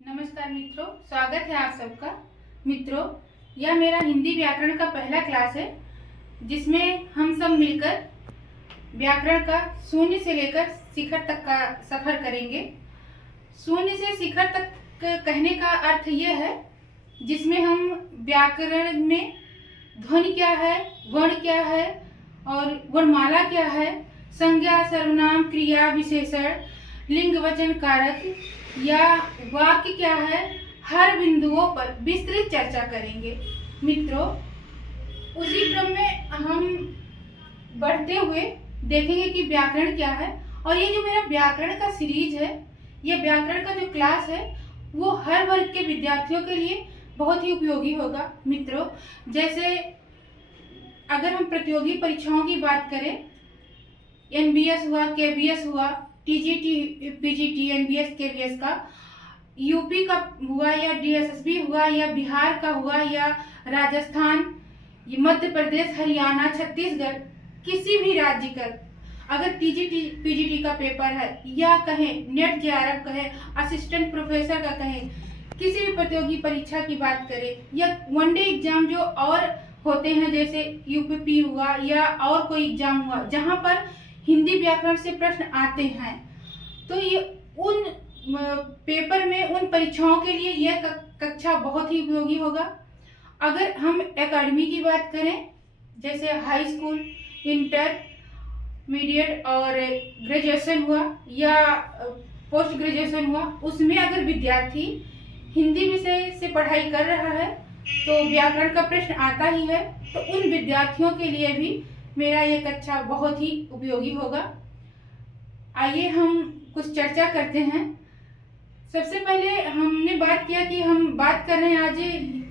नमस्कार मित्रों, स्वागत है आप सबका। मित्रों, यह मेरा हिंदी व्याकरण का पहला क्लास है जिसमें हम सब मिलकर व्याकरण का शून्य से लेकर शिखर तक का सफर करेंगे। शून्य से शिखर तक कहने का अर्थ यह है जिसमें हम व्याकरण में ध्वनि क्या है, वर्ण क्या है और वर्णमाला क्या है, संज्ञा, सर्वनाम, क्रिया, विशेषण, लिंग, वचन, कारक या वाक्य क्या है, हर बिंदुओं पर विस्तृत चर्चा करेंगे। मित्रों, उसी क्रम में हम बढ़ते हुए देखेंगे कि व्याकरण क्या है। और ये जो मेरा व्याकरण का सीरीज है, ये व्याकरण का जो क्लास है, वो हर वर्ग के विद्यार्थियों के लिए बहुत ही उपयोगी होगा। मित्रों, जैसे अगर हम प्रतियोगी परीक्षाओं की बात करें, एनबीएस हुआ, केबीएस हुआ, टीजीटी, पीजीटी, एनबीएस, केबीएस का, यूपी का हुआ या डीएसएसबी हुआ या बिहार का हुआ या राजस्थान, मध्य प्रदेश, हरियाणा, छत्तीसगढ़, किसी भी राज्य का अगर टीजीटी, पीजीटी का पेपर है या कहें नेट जेआरएफ कहें, असिस्टेंट प्रोफेसर का कहें, किसी भी प्रतियोगी परीक्षा की बात करें या वनडे एग्जाम जो और होते हैं जैसे यूपीपी हुआ या और कोई एग्जाम हुआ जहां पर हिंदी व्याकरण से प्रश्न आते हैं, तो ये उन पेपर में, उन परीक्षाओं के लिए यह कक्षा बहुत ही उपयोगी होगा। अगर हम एकेडमी की बात करें, जैसे हाई स्कूल, इंटरमीडिएट और ग्रेजुएशन हुआ या पोस्ट ग्रेजुएशन हुआ, उसमें अगर विद्यार्थी हिंदी विषय से पढ़ाई कर रहा है तो व्याकरण का प्रश्न आता ही है, तो उन विद्यार्थियों के लिए भी मेरा ये कक्षा बहुत ही उपयोगी होगा। आइए हम कुछ चर्चा करते हैं। सबसे पहले हमने बात किया कि हम बात कर रहे हैं आज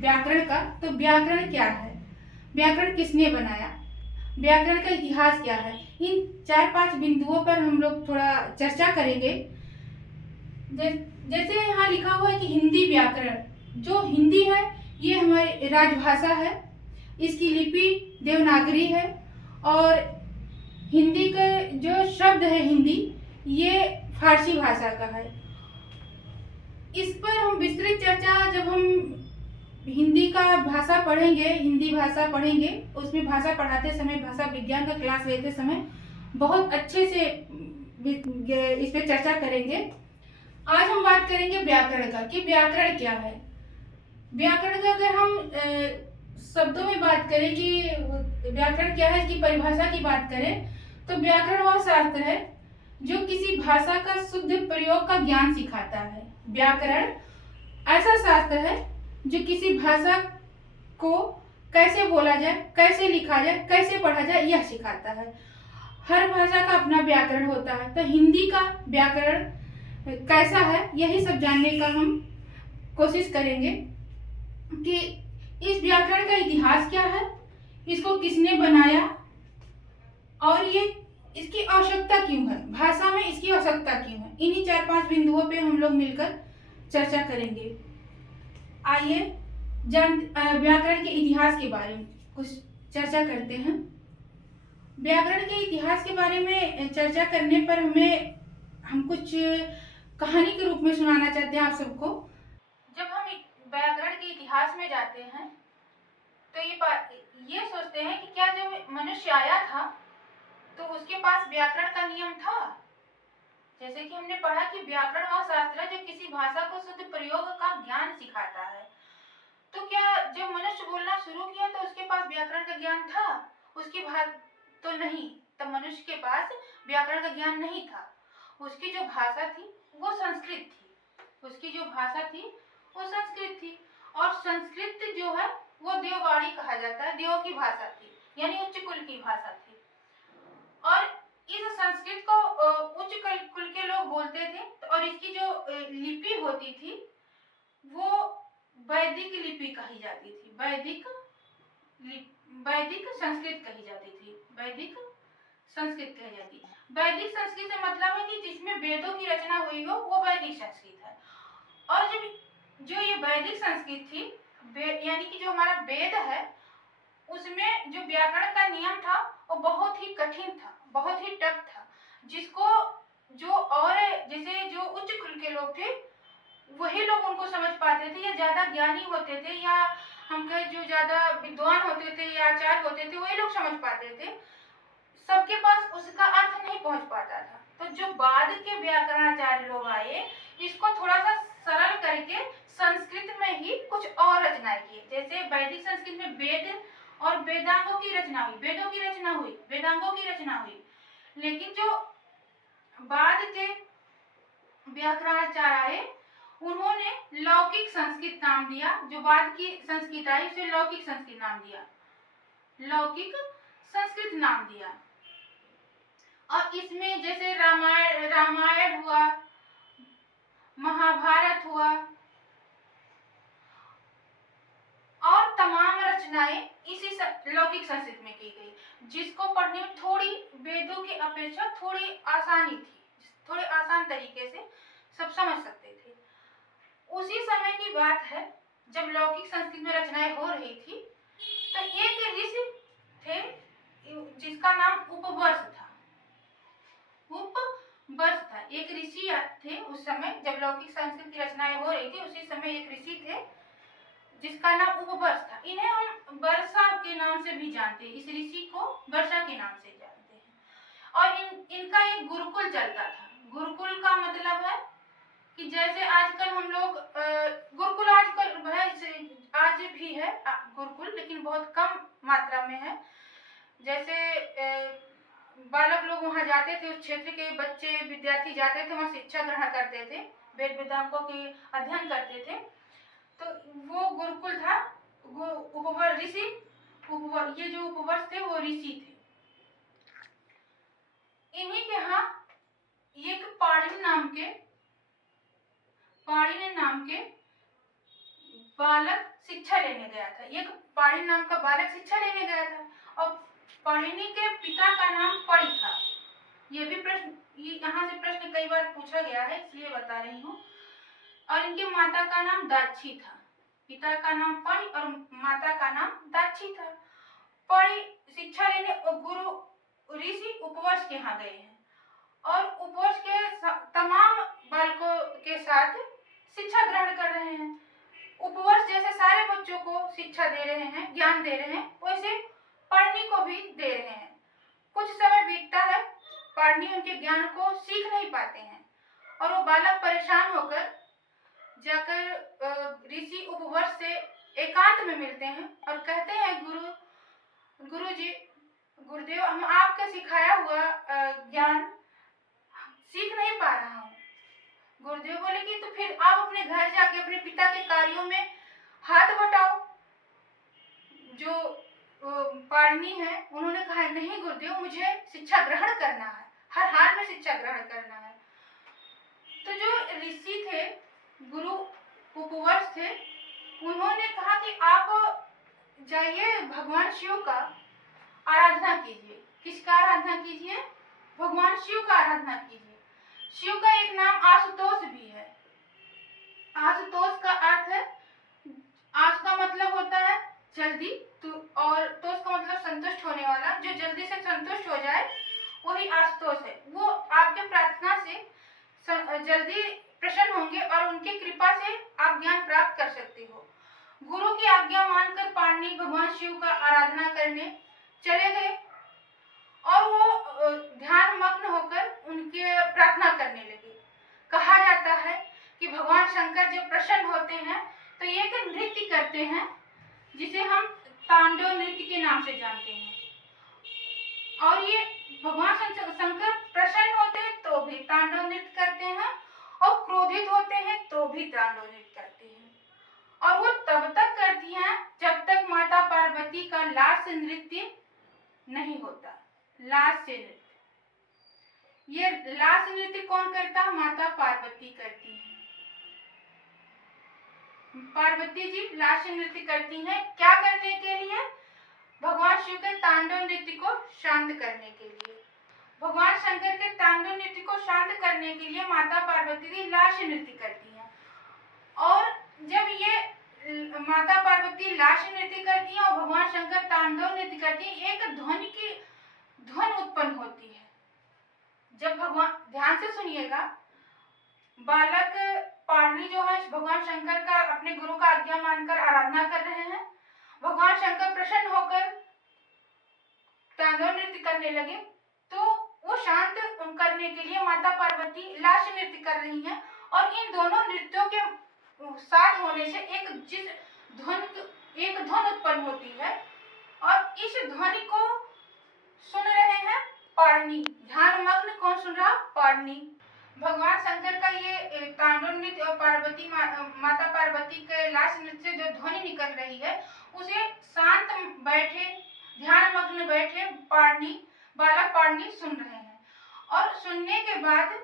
व्याकरण का, तो व्याकरण क्या है, व्याकरण किसने बनाया, व्याकरण का इतिहास क्या है, इन 4-5 बिंदुओं पर हम लोग थोड़ा चर्चा करेंगे। जैसे यहाँ लिखा हुआ है कि हिंदी व्याकरण, जो हिंदी है ये हमारी राजभाषा है, इसकी लिपि देवनागरी है और हिंदी का जो शब्द है हिंदी, ये फारसी भाषा का है। इस पर हम विस्तृत चर्चा जब हम हिंदी का भाषा पढ़ेंगे, हिंदी भाषा पढ़ेंगे, उसमें भाषा पढ़ाते समय, भाषा विज्ञान का क्लास लेते समय बहुत अच्छे से इस पर चर्चा करेंगे। आज हम बात करेंगे व्याकरण का कि व्याकरण क्या है। व्याकरण का अगर हम शब्दों में बात करें कि व्याकरण क्या है, इसकी परिभाषा की बात करें, तो व्याकरण वह शास्त्र है जो किसी भाषा का शुद्ध प्रयोग का ज्ञान सिखाता है। व्याकरण ऐसा शास्त्र है जो किसी भाषा को कैसे बोला जाए, कैसे लिखा जाए, कैसे पढ़ा जाए, यह सिखाता है। हर भाषा का अपना व्याकरण होता है, तो हिंदी का व्याकरण कैसा है, यही सब जानने का हम कोशिश करेंगे कि इस व्याकरण का इतिहास क्या है, इसको किसने बनाया और ये इसकी आवश्यकता क्यों है, भाषा में इसकी आवश्यकता क्यों है। इन्हीं 4-5 बिंदुओं पे हम लोग मिलकर चर्चा करेंगे। आइए व्याकरण के इतिहास के बारे में कुछ चर्चा करते हैं। व्याकरण के इतिहास के बारे में चर्चा करने पर हम कुछ कहानी के रूप में सुनाना चाहते हैं आप सबको। जब हम व्याकरण के इतिहास में जाते हैं तो ये सोचते हैं कि क्या जब मनुष्य आया था तो उसके पास व्याकरण का नियम था। जैसे कि हमने पढ़ा कि व्याकरण वह शास्त्र है जो किसी भाषा को शुद्ध प्रयोग का ज्ञान सिखाता है। तो क्या जब मनुष्य बोलना शुरू किया तो उसके पास व्याकरण का ज्ञान था? उसकी बात तो नहीं, तब मनुष्य के पास व्याकरण का ज्ञान नहीं था। उसकी जो भाषा थी वो संस्कृत थी, उसकी जो भाषा थी वो संस्कृत थी, और संस्कृत जो है वो देववाणी कहा जाता है, देवों की भाषा थी, यानी उच्च कुल की भाषा थी। और इस संस्कृत को उच्च कुल के लोग बोलते थे, और इसकी जो लिपि होती थी वो वैदिक लिपि कही जाती थी, वैदिक संस्कृत कही जाती थी, वैदिक संस्कृत कही जाती। वैदिक संस्कृत से मतलब है कि जिसमें वेदों की रचना हुई हो, वो वैदिक संस्कृत है। और जब जो ये वैदिक संस्कृत थी, यानी कि जो हमारा वेद है, उसमें जो व्याकरण का नियम था वो बहुत ही कठिन था, बहुत ही टफ था, जिसको जो और जैसे जो उच्च कुल के लोग थे वही लोग उनको समझ पाते थे, या ज्यादा ज्ञानी होते थे, या हम कहें जो ज्यादा विद्वान होते थे या आचार्य होते थे, वही लोग समझ पाते थे। सबके पास उसका अर्थ नहीं पहुंच पाता था। तो जो बाद के व्याकरणाचार्य लोग आए, इसको थोड़ा सा सरल करके संस्कृत में ही कुछ और रचनाएं की। जैसे वैदिक संस्कृत में वेद और वेदांगों की रचना हुई, वेदों की रचना हुई, वेदांगों की रचना हुई। लेकिन जो बाद के व्याकरणाचार्य आए, उन्होंने लौकिक संस्कृत नाम दिया। जो बाद की संस्कृत आई उसे लौकिक संस्कृत नाम दिया, लौकिक संस्कृत नाम दिया। और इसमें जैसे रामायण हुआ, महाभारत हुआ, और तमाम रचनाएं इसी लौकिक संस्कृत में की गई, जिसको पढ़ने में थोड़ी वेदों की अपेक्षा थोड़ी आसानी थी, थोड़े आसान तरीके से सब समझ सकते थे। उसी समय की बात है जब लौकिक संस्कृत में रचनाएं हो रही थी, तो एक ऋषि थे जिसका नाम उपवर्ष था। उपवर्ष था, एक ऋषि थे उस समय जब लौकिक संस्कृत की रचनाएं हो रही थी। उसी समय एक ऋषि थे जिसका नाम उपवर्ष था। इन्हें हम वर्षा के नाम से भी जानते हैं, इस ऋषि को वर्षा के नाम से जानते हैं। और इनका एक गुरुकुल चलता था। गुरुकुल का मतलब है कि जैसे आजकल हम लोग गुरुकुल आजकल है, आज भी है गुरुकुल, लेकिन बहुत कम मात्रा में है। जैसे बालक लोग वहाँ जाते थे, उस क्षेत्र के बच्चे विद्यार्थी जाते थे, वहाँ शिक्षा ग्रहण करते थे, वेद वेदांगों के अध्ययन करते थे। तो वो गुरुकुल था। उपवर्ष ऋषि, ये जो उपवर्ष थे वो ऋषि थे। इन्हीं के यहाँ एक पाणिनि नाम के बालक शिक्षा लेने गया था। एक पाणिनि नाम का बालक शिक्षा लेने गया था, और पाणिनि के पिता का नाम पणि था। ये भी प्रश्न, यहाँ से प्रश्न कई बार पूछा गया है, इसलिए बता रही हूँ। और इनकी माता का नाम दाक्षी था। पिता का नाम पणि और माता का नाम दाक्षी था। पणि शिक्षा लेने गुरु ऋषि उपवर्ष के यहाँ गए हैं, और उपवर्ष के तमाम बालकों के साथ शिक्षा ग्रहण कर रहे हैं। उपवर्ष जैसे सारे बच्चों को शिक्षा दे रहे हैं, ज्ञान दे रहे हैं, वैसे पढ़नी को भी दे रहे हैं। कुछ समय बीतता है, पढ़नी उनके ज्ञान को सीख नहीं पाते हैं, और वो बालक परेशान होकर जाकर ऋषि उपवर्ष से एकांत में मिलते हैं और कहते हैं, गुरुजी, गुरुदेव, हम आपका सिखाया हुआ ज्ञान सीख नहीं पा रहा हूँ। गुरुदेव बोले कि तो फिर आप अपने घर जाके अपने पिता के कार्यों में हाथ बटाओ। जो पाणिनि है उन्होंने कहा, नहीं गुरुदेव, मुझे शिक्षा ग्रहण करना है, हर हाल में शिक्षा ग्रहण करना है। तो जो ऋषि थे, गुरु उपवर्ष थे, उन्होंने कहा कि आप जाइए भगवान शिव का आराधना कीजिए। किसका आराधना कीजिए? भगवान शिव का आराधना कीजिए। शिव का एक नाम आशुतोष भी है। आशुतोष का अर्थ है, आशु का मतलब होता है जल्दी, और तोष का मतलब संतुष्ट होने वाला। जो जल्दी से संतुष्ट हो जाए वही आशुतोष है। वो आपके प्रार्थना से जल्दी प्रसन्न होंगे और उनकी कृपा से आप ज्ञान प्राप्त कर सकते हो। गुरु की आज्ञा मानकर पाणिनि भगवान शिव का आराधना करने चले गए, और वो ध्यान मग्न होकर उनके प्रार्थना करने लगे। कहा जाता है कि भगवान शंकर जब प्रसन्न होते हैं तो ये एक नृत्य करते हैं, जिसे हम तांडव नृत्य के नाम से जानते हैं। और ये भगवान शंकर प्रसन्न होते हैं तो भी तांडव नृत्य करते हैं, और क्रोधित होते हैं तो भी तांडव नृत्य करते हैं। और वो तब तक करती हैं जब तक माता पार्वती का लास्य नृत्य नहीं होता। लास्य नृत्य, ये लास्य नृत्य कौन करता है? माता पार्वती करती हैं। पार्वती जी लास्य नृत्य करती हैं। क्या करने के लिए? भगवान शिव के तांडव नृत्य को शांत करने के लिए। भगवान शंकर के तांडव नृत्य को शांत करने के लिए माता पार्वती जी लास्य नृत्य करती हैं। और जब ये माता पार्वती लास्य नृत्य करती हैं और भगवान शंकर तांडव नृत्य करती हैं, एक ध्वनि उत्पन्न होती है। जब भगवान, ध्यान से सुनिएगा, बालक पारनी जो है भगवान शंकर का अपने गुरु का आज्ञा मानकर आराधना कर रहे हैं। भगवान शंकर प्रसन्न होकर तांडव नृत्य करने लगे, तो वो शांत करने के लिए माता पार्वती लास्य नृत्य कर रही हैं। और इन दोनों नृत्यों के साथ होने से एक ध्वनि उत्पन्न होती है, और इस ध्वनि को सुन रहे हैं पारनी। ध्यान मग्न कौन सुन रहा? पारनी। भगवान शंकर का ये तांडव नृत्य और माता पार्वती के लास्य नृत्य से जो ध्वनि निकल रही है, उसे शांत बैठे ध्यान मग्न बैठे बालक पारनी सुन रहे हैं। और सुनने के बाद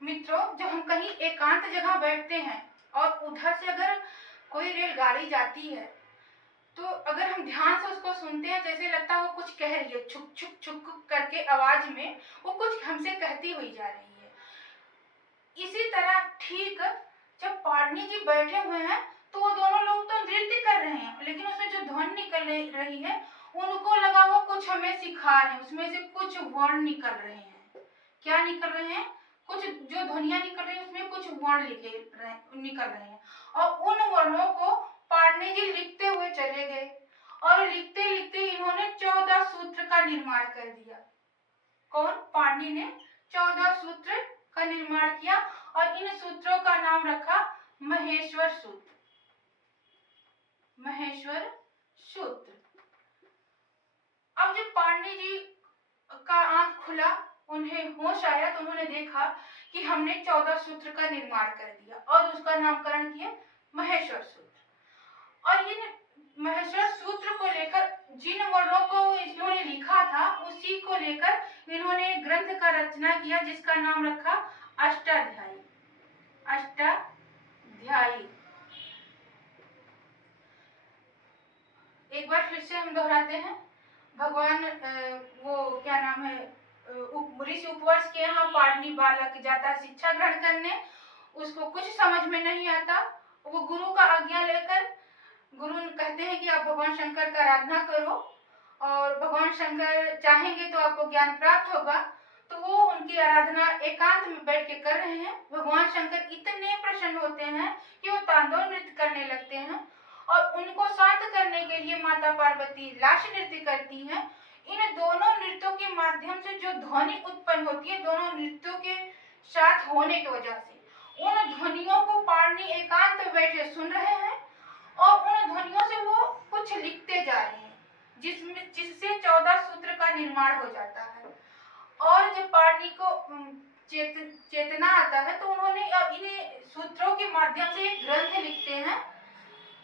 मित्रों, जब हम कहीं एकांत जगह बैठते हैं और उधर से अगर कोई रेलगाड़ी जाती है, तो अगर हम ध्यान से उसको सुनते हैं, जैसे लगता है वो कुछ कह रही है, छुक छुक छुक करके आवाज में वो कुछ हमसे कहती हुई जा रही है। इसी तरह ठीक जब पारनी जी बैठे हुए हैं, तो वो दोनों लोग तो नृत्य कर रहे हैं, लेकिन उसमें जो ध्वनि निकल रही है, उनको लगा वो कुछ हमें सिखा रहे हैं, उसमें से कुछ वर्ण निकल रहे हैं। क्या निकल रहे हैं? कुछ जो ध्वनियां निकल रही है, उसमें कुछ वर्ण निकल रहे हैं, और उन वर्णों को पारनी जी लिखते हुए चले गए। और लिखते लिखते इन्होंने 14 सूत्र का निर्माण कर दिया। कौन? पारनी ने 14 सूत्र का निर्माण किया, और इन सूत्रों का नाम रखा महेश्वर सूत्र। महेश्वर सूत्र। अब जब पारनी जी का आंख खुला, उन्हें होश आया, तो उन्होंने देखा कि हमने 14 सूत्र का निर्माण कर दिया और उसका नामकरण किया महेश्वर सूत्र। और इन महेश्वर सूत्र को लेकर जिन वर्णों को इन्होंने लिखा था, उसी को लेकर इन्होंने ग्रंथ का रचना किया, जिसका नाम रखा अष्टाध्यायी। अष्टाध्यायी। एक बार फिर से हम दोहराते हैं। भगवान वो क्या नाम है, ऋषि उपवर्ष के यहाँ पारनी बालक जाता शिक्षा ग्रहण करने, उसको कुछ समझ में नहीं आता। वो गुरु का आज्ञा लेकर, गुरु कहते हैं कि आप भगवान शंकर का आराधना करो और भगवान शंकर चाहेंगे तो आपको ज्ञान प्राप्त होगा। तो वो उनकी आराधना एकांत में बैठ के कर रहे हैं। भगवान शंकर इतने प्रसन्न होते हैं कि वो तांडव नृत्य करने लगते हैं, और उनको शांत करने के लिए माता पार्वती लास्य नृत्य करती हैं। इन दोनों नृत्यों के माध्यम से जो ध्वनि उत्पन्न होती है, दोनों नृत्यों के साथ होने की वजह से, उन ध्वनियों को पारनी एकांत बैठे सुन रहे हैं, और उन ध्वनियों से वो कुछ लिखते जा रहे हैं, जिससे 14 सूत्र का निर्माण हो जाता है। और जब पारनी को चेतना आता है, तो उन्होंने इन सूत्रों के माध्यम से एक ग्रंथ लिखते हैं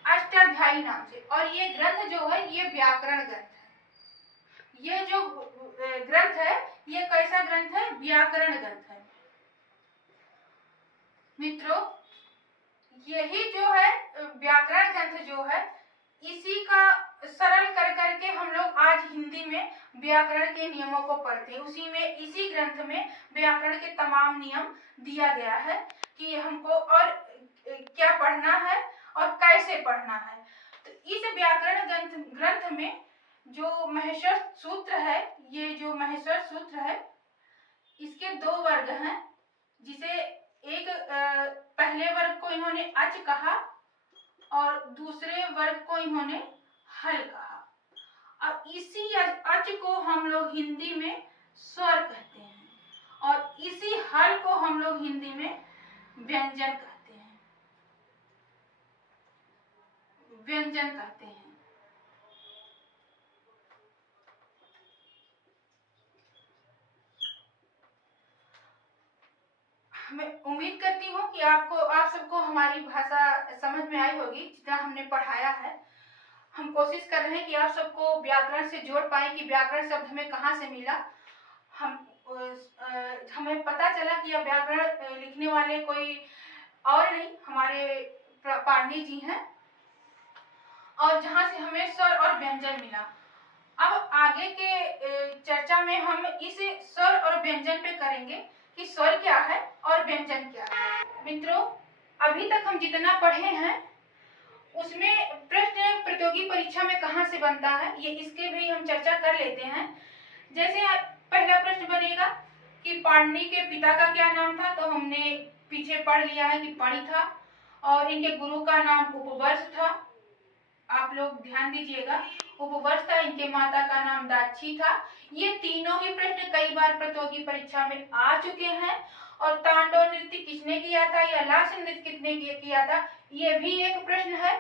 अष्टाध्यायी नाम से। और ये ग्रंथ जो है, ये व्याकरण ग्रंथ है। ये जो ग्रंथ है, ये कैसा ग्रंथ है? व्याकरण ग्रंथ है। मित्रों, यही जो है व्याकरण ग्रंथ जो है, इसी का सरल कर करके हम लोग आज हिंदी में व्याकरण के नियमों को पढ़ते हैं। इसी ग्रंथ में व्याकरण के तमाम नियम दिया गया है कि हमको और क्या पढ़ना है और कैसे पढ़ना है। तो इस व्याकरण ग्रंथ में जो महेश्वर सूत्र है, ये जो महेश्वर सूत्र है, इसके 2 वर्ग हैं, जिसे एक पहले वर्ग को इन्होंने अच कहा और दूसरे वर्ग को इन्होंने हल कहा। अब इसी अच को हम लोग हिंदी में स्वर कहते हैं, और इसी हल को हम लोग हिंदी में व्यंजन कहते हैं। व्यंजन कहते हैं। मैं उम्मीद करती हूँ कि आप सबको हमारी भाषा समझ में आई होगी, जितना हमने पढ़ाया है। हम कोशिश कर रहे हैं कि आप सबको व्याकरण से जोड़ पाए कि व्याकरण शब्द हमें कहाँ से मिला। हमें पता चला कि यह व्याकरण लिखने वाले कोई और नहीं, हमारे पारनी जी हैं, और जहाँ से हमें स्वर और व्यंजन मिला। अब आगे के चर्चा में हम इस स्वर और व्यंजन पे करेंगे कि स्वर क्या है और व्यंजन क्या है। मित्रों, अभी तक हम जितना पढ़े हैं, उसमें प्रश्न प्रतियोगी परीक्षा में कहाँ से बनता है, ये इसके भी हम चर्चा कर लेते हैं। जैसे पहला प्रश्न बनेगा कि पाणिनि के पिता का क्या नाम था, तो हमने पीछे पढ़ लिया है कि पणि था, और इनके गुरु का नाम उपवर्ष था। आप लोग ध्यान दीजिएगा, उपवर्ष था। इनके माता का नाम दाक्षी था। ये तीनों ही प्रश्न कई बार प्रतियोगी परीक्षा में आ चुके हैं। और तांडव नृत्य किसने किया था या लास्य नृत्य किसने किया था, ये भी एक प्रश्न है।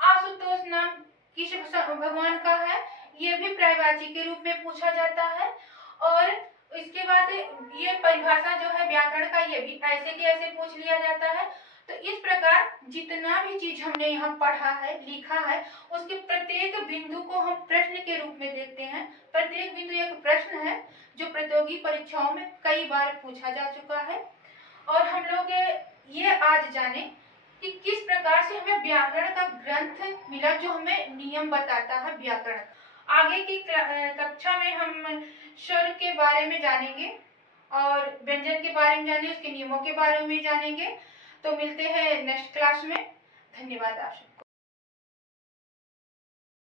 आशुतोष नाम किस भगवान का है, ये भी पर्यायवाची के रूप में पूछा जाता है। और इसके बाद ये परिभाषा जो है व्याकरण का, ये भी ऐसे के ऐसे पूछ लिया जाता है। तो इस प्रकार जितना भी चीज हमने यहाँ पढ़ा है, लिखा है, उसके प्रत्येक बिंदु को हम प्रश्न के रूप में देखते हैं। प्रत्येक बिंदु एक प्रश्न है जो प्रतियोगी परीक्षाओं में कई बार पूछा जा चुका है। और हम लोग ये आज जाने कि किस प्रकार से हमें व्याकरण का ग्रंथ मिला जो हमें नियम बताता है व्याकरण। आगे की कक्षा में हम स्वर के बारे में जानेंगे और व्यंजन के बारे में जानेंगे, उसके नियमों के बारे में जानेंगे। तो मिलते हैं नेक्स्ट क्लास में। धन्यवाद आप सबको।